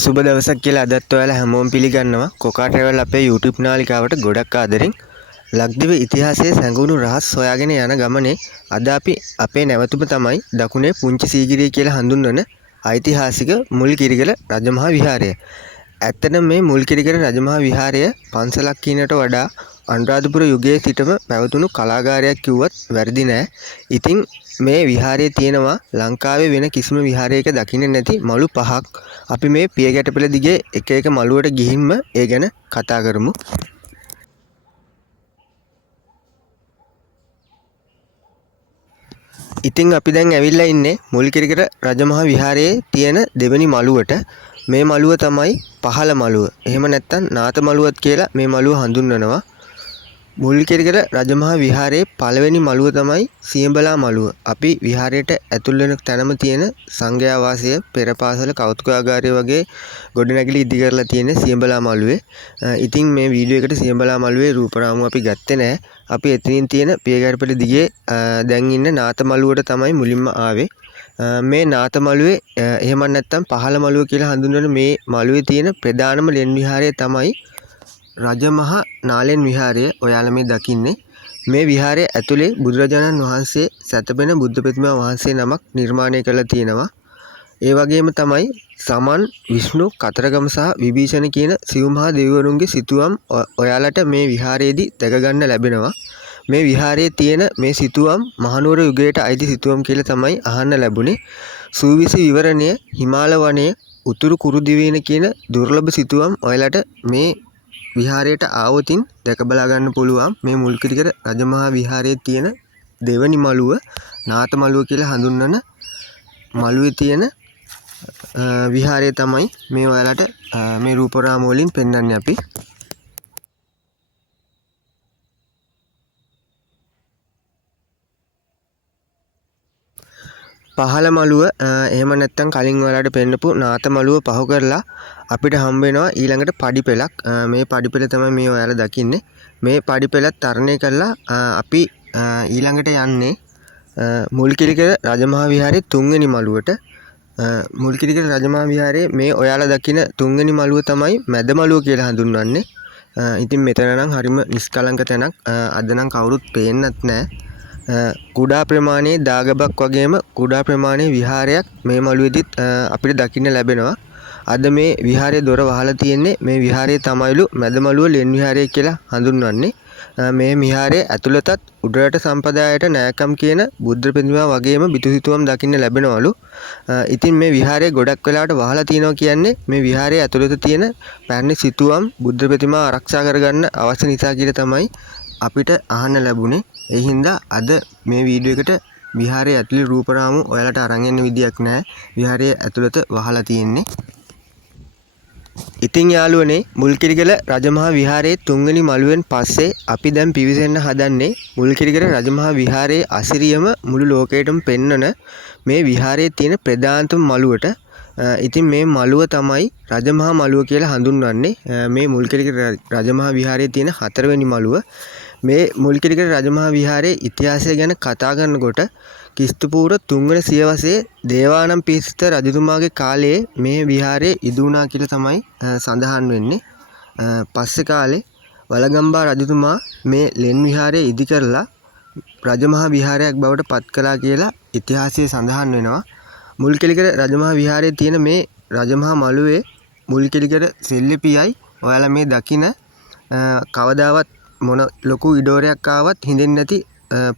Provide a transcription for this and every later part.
සුබ දවසක් කියලා අදත් ඔයාලා හැමෝම පිළිගන්නවා කොකා ට්‍රැවල් අපේ YouTube නාලිකාවට ගොඩක් ආදරෙන්. ලක්දිව ඉතිහාසයේ සැඟවුණු රහස් හොයාගෙන යන ගමනේ අද අපි අපේ නැවතුම තමයි දකුණේ පුංචි සීගිරිය කියලා හඳුන්වන ඓතිහාසික මුල්කිරිගල රජමහා විහාරය. ඇත්තටම මේ මුල්කිරිගල රජමහා විහාරය පන්සලක් කියනට වඩා අනුරාධපුර යුගයේ සිටම පැවතුණු කලාගාරයක් කිව්වත් වැරදි නෑ. ඉතින් මේ විහාරයේ තියෙනවා ලංකාවේ වෙන කිසිම විහාරයක දකින්න නැති මළු 5ක්. අපි මේ පියගැටපෙළ දිගේ එක එක මළුවට ගිහින්ම ඒ ගැන කතා කරමු. ඉතින් අපි දැන් ඇවිල්ලා ඉන්නේ මුල්කිරිගල රජමහා විහාරයේ තියෙන දෙවෙනි මළුවට. මේ මළුව තමයි පහළ මළුව. එහෙම නැත්නම් නාත මළුවත් කියලා මේ මළුව හඳුන්වනවා. මුල්කිරිගල රජමහා විහාරයේ පළවෙනි මළුව තමයි සියඹලා මළුව. අපි විහාරයට ඇතුල් වෙන තැනම තියෙන සංඝයා වාසය පෙරපාසල කෞතුකාගාරය වගේ ගොඩනැගිලි ඉදි කරලා තියෙන සියඹලා මළුවේ. ඉතින් මේ වීඩියෝ එකට සියඹලා මළුවේ රූපරාමුව අපි ගත්තේ නැහැ. අපි එතනින් තියෙන පියගැටපෙළ දිගේ දැන් ඉන්න නාත මළුවට තමයි මුලින්ම ආවේ. මේ නාත මළුවේ එහෙම නැත්නම් පහළ මළුව කියලා හඳුන්වන මේ මළුවේ තියෙන ප්‍රධානම ලෙන් විහාරය තමයි රජමහා නාලෙන් විහාරය. ඔයාලා මේ දකින්නේ මේ විහාරය ඇතුලේ බුදුරජාණන් වහන්සේ සැතපෙන බුද්ධ ප්‍රතිමා වහන්සේ නමක් නිර්මාණය කරලා තියෙනවා. ඒ වගේම තමයි සමන්, විෂ්ණු, කතරගම සහ විභීෂණ කියන සිව්මහා දෙවිවරුන්ගේ සිතුවම් ඔයාලට මේ විහාරයේදී දැක ගන්න ලැබෙනවා. මේ විහාරයේ තියෙන මේ සිතුවම් මහනුවර යුගයට අයිති සිතුවම් කියලා තමයි අහන්න ලැබුණේ. සූවිසි විවරණය, හිමාල වනය, උතුරු කුරු දිවයින කියන දුර්ලභ සිතුවම් ඔයාලට මේ විහාරයට ආවොතින් දැක බලා ගන්න පුළුවන්. මේ මුල්කිරිගල රජමහා විහාරයේ තියෙන දෙවනි මළුව නාත මළුව කියලා හඳුන්වන මළුවේ තියෙන විහාරය තමයි මේ ඔයාලට මේ රූපරාම වලින් පෙන්වන්නේ අපි. පහළ මළුව එහෙම නැත්නම් කලින් ඔයාලට පෙන්නපු නාත මළුව පහු කරලා අපිට හම්බ වෙනවා ඊළඟට පඩිපෙළක්. මේ පඩිපෙළ තමයි මේ ඔයාලා දකින්නේ. මේ පඩිපෙළත් තරණය කරලා අපි ඊළඟට යන්නේ මුල්කිරිගල රජමහා විහාරයේ තුන්වෙනි මළුවට. මුල්කිරිගල රජමහා විහාරයේ මේ ඔයාලා දකින තුන්වෙනි මළුව තමයි මැද මළුව කියලා හඳුන්වන්නේ. ඉතින් මෙතන නම් හරිම නිස්කලංක තැනක්. අද නම් කවුරුත් පේන්නත් නැහැ. කුඩා ප්‍රමාණයේ දාගබක් වගේම කුඩා ප්‍රමාණයේ විහාරයක් මේ මළුවේදීත් අපිට දකින්න ලැබෙනවා. අද මේ විහාරයේ දොර වහලා තියෙන්නේ මේ විහාරයේ තමයිලු මැද මළුව ලෙන් විහාරය කියලා හඳුන්වන්නේ. මේ විහාරයේ ඇතුළතත් උඩරට සම්ප්‍රදායට නෑකම් කියන බුද්ධ ප්‍රතිමා වගේම බිතුසිතුවම් දකින්න ලැබෙනවලු. ඉතින් මේ විහාරයේ ගොඩක් වෙලාවට වහලා තියෙනවා කියන්නේ මේ විහාරයේ ඇතුළත තියෙන පැරණි සිතුවම් බුද්ධ ප්‍රතිමා ආරක්ෂා කරගන්න අවශ්‍ය නිසා කියලා තමයි අපිට අහන්න ලැබුණේ. ඒ හින්දා අද මේ වීඩියෝ එකට විහාරයේ ඇතුළේ රූපරාමු ඔයාලට අරන් එන්න විදියක් නැහැ. විහාරයේ ඇතුළත වහලා තියෙන්නේ. ඉතින් යාළුවනේ මුල්කිරිගල රජමහා විහාරයේ තුන්වෙනි මළුවෙන් පස්සේ අපි දැන් පිවිසෙන්න හදන්නේ මුල්කිරිගල රජමහා විහාරයේ අසිරියම මුළු ලෝකයටම පෙන්වන මේ විහාරයේ තියෙන ප්‍රධානතම මළුවට. ඉතින් මේ මළුව තමයි රජමහා මළුව කියලා හඳුන්වන්නේ. මේ මුල්කිරිගල රජමහා විහාරයේ තියෙන හතරවෙනි මළුව. මේ මුල්කිරිගල රජමහා විහාරයේ ඉතිහාසය ගැන කතා කරනකොට ක්‍රිස්තුපූර්ව 3 වන සියවසේ දේවානම් පිහිස්ත රජතුමාගේ කාලයේ මේ විහාරයේ ඉදුණා කියලා තමයි සඳහන් වෙන්නේ. පස්සේ කාලේ වලගම්බා රජතුමා මේ ලෙන් විහාරය ඉදි කරලා රජමහා විහාරයක් බවට පත් කළා කියලා ඉතිහාසයේ සඳහන් වෙනවා. මුල්කිරිගල රජමහා විහාරයේ තියෙන මේ රජමහා මළුවේ මුල්කිරිගල සෙල්ලිපියයි ඔයාලා මේ දකින කවදාවත් මොන ලොකු ඉඩෝරයක් ආවත් හිඳෙන්නේ නැති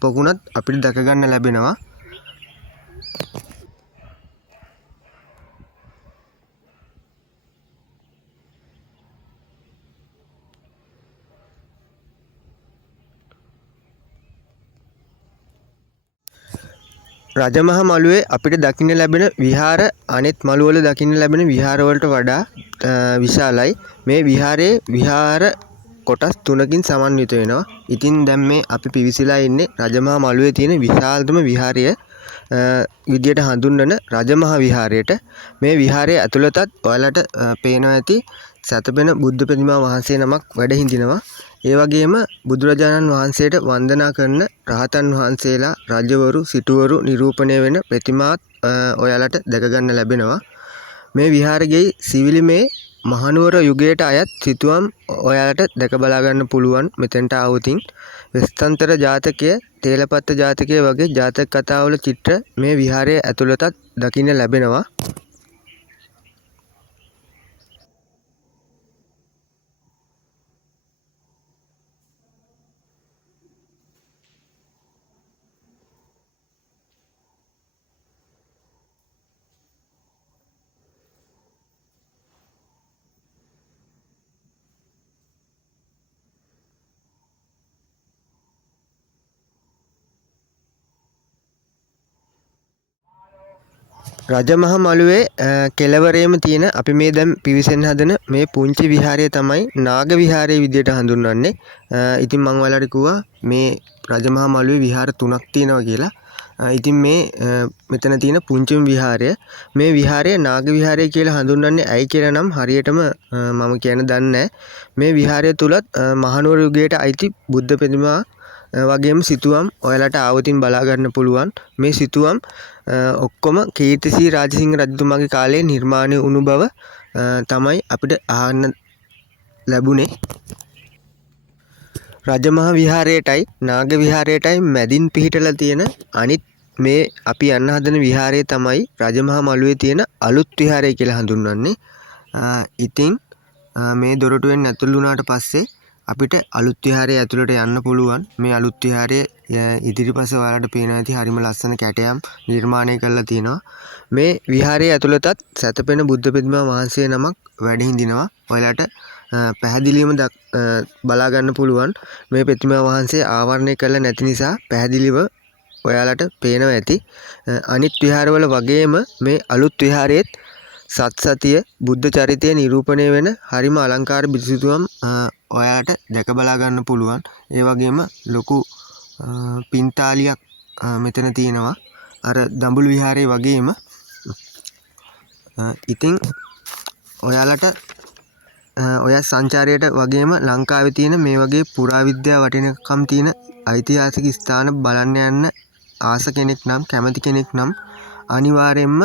පොකුණත් අපිට දැක ගන්න ලැබෙනවා. රජමහා මළුවේ අපිට දකින්න ලැබෙන විහාර අනෙත් මළුවල දකින්න ලැබෙන විහාර වලට වඩා විශාලයි. මේ විහාරයේ විහාර කොටස් 3කින් සමන්විත වෙනවා. ඉතින් දැන් මේ අපි පිවිසිලා ඉන්නේ රජමහා මළුවේ තියෙන විශාලතම විහාරය විදියට හඳුන්වන රජමහා විහාරයට. මේ විහාරයේ ඇතුළතත් ඔයාලට පේනවා ඇති සතපෙන බුද්ධ ප්‍රතිමා වහන්සේ නමක් වැඩ හිඳිනවා. ඒ වගේම බුදුරජාණන් වහන්සේට වන්දනා කරන රහතන් වහන්සේලා, රජවරු, සිටුවරු නිරූපණය වෙන ප්‍රතිමාත් ඔයාලට දැක ගන්න ලැබෙනවා. මේ විහාරයේ සිවිලිමේ මහනුවර යුගයට අයත් සිතුවම් ඔයාලට දැක බලා ගන්න පුළුවන් මෙතෙන්ට ආවොතින්. වෙස්තන්තර ජාතකය, තේලපත්ත ජාතකය වගේ ජාතක කතාවල චිත්‍ර මේ විහාරයේ ඇතුළතත් දකින්න ලැබෙනවා. රජමහා මළුවේ කෙළවරේම තියෙන අපි මේ දැන් පිවිසෙන්න හදන මේ පුංචි විහාරය තමයි නාග විහාරය විදියට හඳුන්වන්නේ. ඉතින් මම ඔයාලට කිව්වා මේ රජමහා මළුවේ විහාර 3ක් තියෙනවා කියලා. ඉතින් මේ මෙතන තියෙන පුංචිම විහාරය මේ විහාරය නාග විහාරය කියලා හඳුන්වන්නේ ඇයි කියලා නම් හරියටම මම කියන්න දන්නේ නැහැ. මේ විහාරය තුලත් මහනුවර යුගයට අයිති බුද්ධ ප්‍රතිමා වගේම සිතුවම් ඔයාලට ආවතින් බලා ගන්න පුළුවන්. මේ සිතුවම් ඔක්කොම කීර්තිසී රාජසිංහ රජතුමාගේ කාලේ නිර්මාණය වුණු බව තමයි අපිට අහන්න ලැබුණේ. රජමහා විහාරයටයි නාග විහාරයටයි මැදින් පිහිටලා තියෙන අනිත් මේ අපි යන්න හදන විහාරය තමයි රජමහා මළුවේ තියෙන අලුත් විහාරය කියලා හඳුන්වන්නේ. ඉතින් මේ දොරටුවෙන් ඇතුළු වුණාට පස්සේ අපිට අලුත් විහාරයේ ඇතුළට යන්න පුළුවන්. මේ අලුත් විහාරයේ ඉදිරිපස ඔයාලට පේනවා ඇති හරිම ලස්සන කැටයම් නිර්මාණය කරලා තියෙනවා. මේ විහාරයේ ඇතුළතත් සැතපෙන බුද්ධ ප්‍රතිමා වහන්සේ නමක් වැඩ හිඳිනවා. ඔයාලට පැහැදිලිවම බලා ගන්න පුළුවන්. මේ ප්‍රතිමා වහන්සේ ආවරණය කරලා නැති නිසා පැහැදිලිව ඔයාලට පේනවා ඇති. අනිත් විහාරවල වගේම මේ අලුත් විහාරයේත් සත්සතිය බුද්ධ චරිතය නිරූපණය වෙන හරිම අලංකාර බිතුසිතුවම් ඔයාලට දැක බලා ගන්න පුළුවන්. ඒ වගේම ලොකු පින්තාලියක් මෙතන තියෙනවා අර දඹුල් විහාරයේ වගේම. ඉතින් ඔයාලට ඔය සංචාරයට වගේම ලංකාවේ තියෙන මේ වගේ පුරාවිද්‍යා වටිනාකම් තියෙන ඓතිහාසික ස්ථාන බලන්න යන්න ආස කෙනෙක් නම් කැමති කෙනෙක් නම් අනිවාර්යයෙන්ම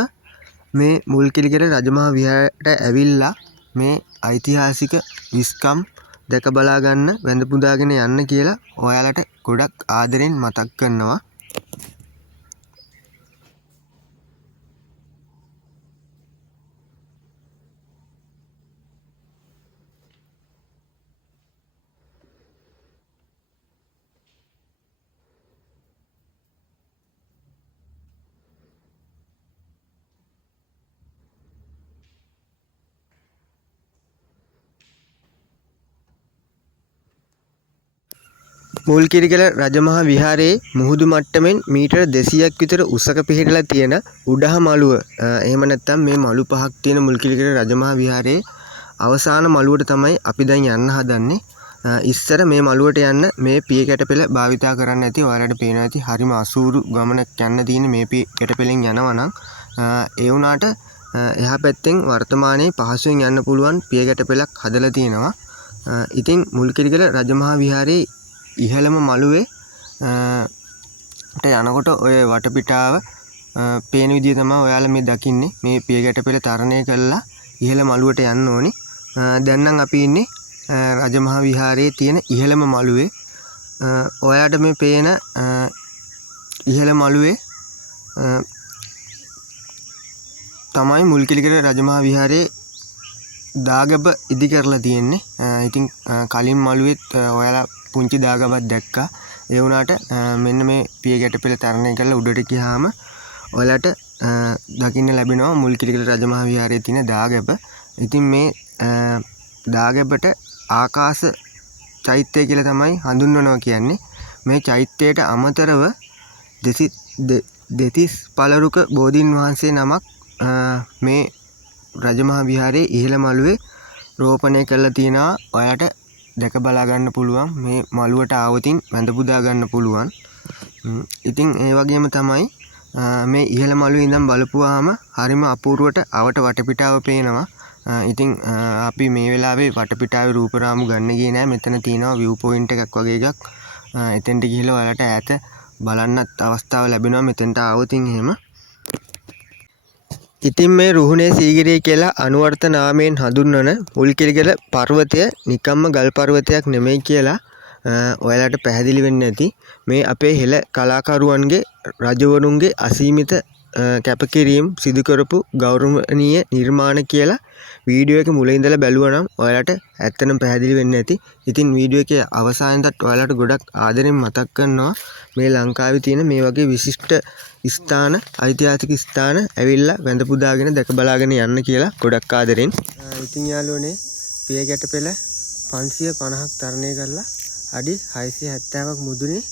මේ මුල්කිරිගල රජමහා විහාරයට ඇවිල්ලා මේ ඓතිහාසික විස්කම් දැක බලා ගන්න වැඳ පුදාගෙන යන්න කියලා ඔයාලට ගොඩක් ආදරෙන් මතක් කරනවා. මුල්කිරිගල රජමහා විහාරයේ මුහුදු මට්ටමින් මීටර් 200ක් විතර උසක පිහිටලා තියෙන උඩහ මළුව. එහෙම නැත්නම් මේ මළු පහක් තියෙන මුල්කිරිගල රජමහා විහාරයේ අවසාන මළුවට තමයි අපි දැන් යන්න හදන්නේ. ඉස්සර මේ මළුවට යන්න මේ පිය කැටපෙළ භාවිතා කරන්න ඇති. ඔයාලට පේනවා ඇති හරිම අසූරු ගමනක් යන්න තියෙන මේ පිය කැටපෙළෙන් යනවා නම් ඒ වුණාට එහා පැත්තෙන් වර්තමානයේ පහසුවෙන් යන්න පුළුවන් පිය කැටපෙළක් හදලා තියෙනවා. ඉතින් මුල්කිරිගල රජමහා විහාරයේ ඉහළම මළුවේ යනකොට ඔය වටපිටාව පේන විදිය තමයි ඔයාලා මේ දකින්නේ. මේ පිය කැටපෙළ තරණය කරලා ඉහළ මළුවට යන්න ඕනි. දැන් නම් අපි ඉන්නේ රජමහා විහාරයේ තියෙන ඉහළම මළුවේ. ඔයාලට මේ පේන ඉහළ මළුවේ තමයි මුල්කිරිගල රජමහා විහාරයේ දාගැබ ඉදි කරලා තියෙන්නේ. ඉතින් කලින් මළුවෙත් ඔයාලා පුංචි දාගැබක් දැක්කා. ඒ වුණාට මෙන්න මේ පිය කැටපෙළ තරණය කරලා උඩට ගියාම ඔයාලට දකින්න ලැබෙනවා මුල්කිරිගල රජමහා විහාරයේ තියෙන දාගැබ. ඉතින් මේ දාගැබට ආකාශ චෛත්‍යය කියලා තමයි හඳුන්වනවා කියන්නේ. මේ චෛත්‍යයට අමතරව දෙතිස් පළරුක බෝධීන් වහන්සේ නමක් මේ රජමහා විහාරයේ ඉහළ මළුවේ රෝපණය කරලා තියෙනවා. ඔයාලට දැක බලා ගන්න පුළුවන්. මේ මළුවට ආවොතින් වැඳ පුදා ගන්න පුළුවන්. ඉතින් ඒ වගේම තමයි මේ ඉහළ මළුවේ ඉඳන් බලපුවාම හරිම අපූර්වට අවට වටපිටාව පේනවා. ඉතින් අපි මේ වෙලාවේ වටපිටාවේ රූපරාමු ගන්න ගියේ නෑ. මෙතන තියෙනවා view point එකක් වගේ එකක්. එතෙන්ට ගිහිල්ලා ඔයාලට ඈත බලන්නත් අවස්ථාව ලැබෙනවා මෙතෙන්ට ආවොතින් එහෙම. ඉතින් මේ රුහුණේ සීගිරිය කියලා අනුවර්ත නාමයෙන් හඳුන්වන මුල්කිරිගල පර්වතය නිකම්ම ගල් පර්වතයක් නෙමෙයි කියලා ඔයාලට පැහැදිලි වෙන්නේ නැති. මේ අපේ හෙළ කලාකරුවන්ගේ රජවරුන්ගේ අසීමිත කැපකිරීම් සිදු කරපු ගෞරවනීය නිර්මාණ කියලා වීඩියෝ එක මුලින් ඉඳලා බැලුවා නම් ඔයාලට ඇත්තටම පැහැදිලි වෙන්නේ නැති. ඉතින් වීඩියෝ එකේ අවසානයේත් ඔයාලට ගොඩක් ආදරෙන් මතක් කරනවා මේ ලංකාවේ තියෙන මේ වගේ විශිෂ්ට ස්ථාන ඓතිහාසික ස්ථාන ඇවිල්ලා වැඳ පුදාගෙන දැක බලාගෙන යන්න කියලා ගොඩක් ආදරෙන්. ඉතින් යාළුවනේ පිය ගැට පෙළ 550ක් තරණය කරලා අඩි 670ක් මුදුනේ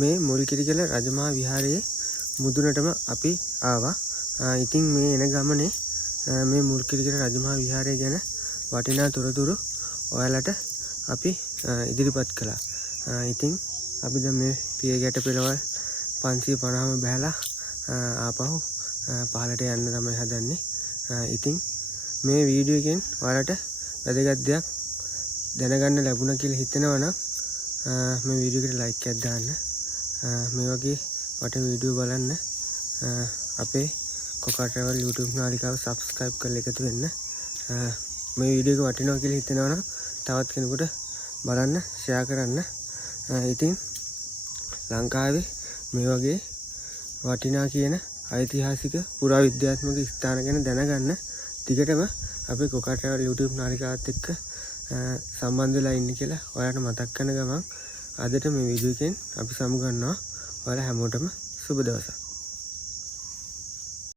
මේ මුල්කිරිගල රජමහා විහාරයේ මුදුනටම අපි ආවා. ඉතින් මේ එන ගමනේ මේ මුල්කිරිගල රජමහා විහාරය ගැන වටිනා තොරතුරු ඔයාලට අපි ඉදිරිපත් කළා. ඉතින් අපි දැන් මේ පිය ගැට පෙළවල් 550ම බහැලා ආපහු පහලට යන්න තමයි හදන්නේ. ඉතින් මේ වීඩියෝ එකෙන් ඔයාලට වැදගත් දෙයක් දැනගන්න ලැබුණා කියලා හිතෙනවා නම් මේ වීඩියෝ එකට ලයික් එකක් දාන්න. මේ වගේ වටින වීඩියෝ බලන්න අපේ කොකා ට්‍රැවල් YouTube නාලිකාව subscribe කරලා එකතු වෙන්න. මේ වීඩියෝ එක වටිනවා කියලා හිතෙනවා නම් තවත් කෙනෙකුට බලන්න share කරන්න. ඉතින් ලංකාවේ මේ වගේ වටිනා කියන ඓතිහාසික පුරාවිද්‍යාත්මක ස්ථාන ගැන දැනගන්න ටිකටම අපේ කොකා ට්‍රැවල් YouTube නාලිකාවත් එක්ක සම්බන්ධ වෙලා ඉන්න කියලා ඔයාලට මතක් කරන ගමන් අදට මේ වීඩියෝ එකෙන් අපි සමු ගන්නවා. ඔයාලා හැමෝටම සුබ දවසක්.